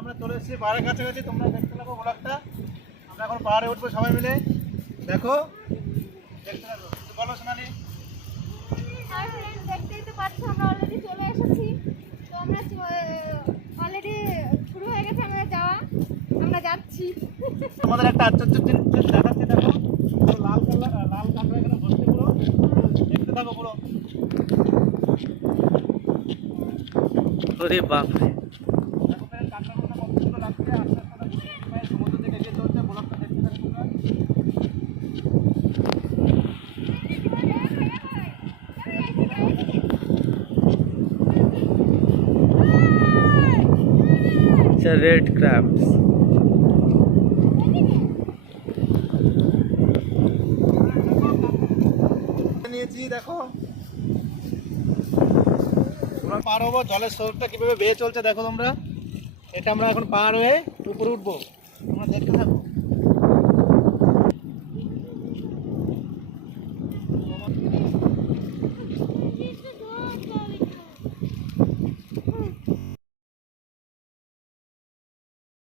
আমরা চলে এসেছি পাহাড়ের কাছাকাছি, তোমরা দেখতে থাকো ব্লগটা। আমরা এখন পাহাড়ে উঠবো সবাই মিলে, দেখো দেখতে থাকো। বলো সোনালি। আর ফ্রেন্ড দেখতেই তো পাচ্ছ আমরা অলরেডি চলে এসেছি। তো আমরা অলরেডি শুরু হয়ে গেছে আমাদের যাওয়া, আমরা যাচ্ছি। আমাদের একটা আশ্চর্য জিনিস দেখাচ্ছে, দেখো পুরো লাল কাঁকড়া এখানে ভর্তি পুরো, দেখতে থাকো পুরো। ওরে বাপ রে, দেখো ফ্রেন্ড কাঁকড়াগুলো কত সুন্দর লাগছে, আস্তে আস্তে সমুদ্র থেকে এগিয়ে চলছে, ব্লগটা দেখতে থাকো তোমরা। Red crabs. নিয়েছি দেখো, আমরা পার হবো। জলের স্রোতটা কিভাবে বেয়ে চলছে দেখো তোমরা। এটা আমরা এখন পার হয়ে উপরে উঠবো, তোমরা দেখতে থাকো।